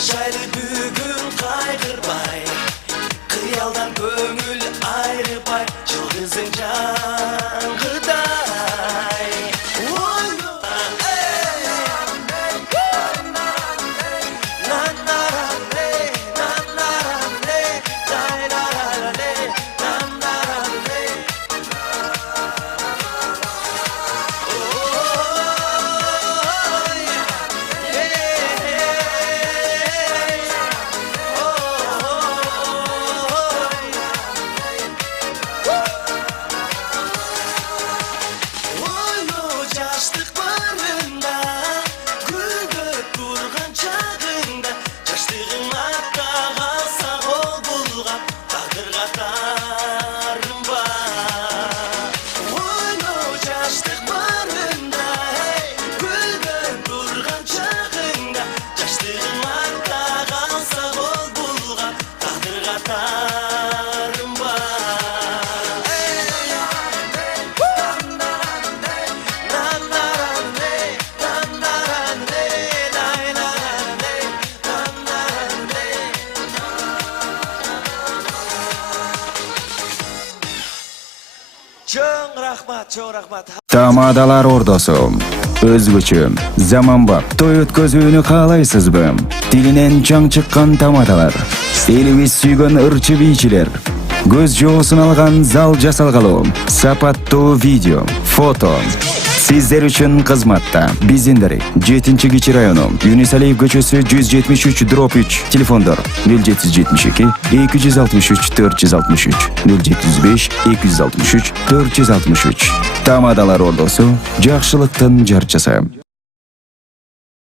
жайлы бүгін қайғырмай, қиялдан көңіл айрыбай, жұлдызың жаңғыдай. Чоң рахмат. Тамадаlar ордасы. Өзгөчө, заманбап той өткөзүүнү каалайсызбы? Тилинен чаң чыккан тамадалар. Элибиз сүйгөн ырчы бийчилер. Көз жоосун алган зал жасалгалуу. Сапаттуу видео, фото. Сиздер үчүн кызматта. Биздин 7-Кичи району, Юнисалиев көчөсү 173/3. Телефондор 0772 263 463 075 263 463. Тамадалар ордосу, жакшылыктын жарчысы.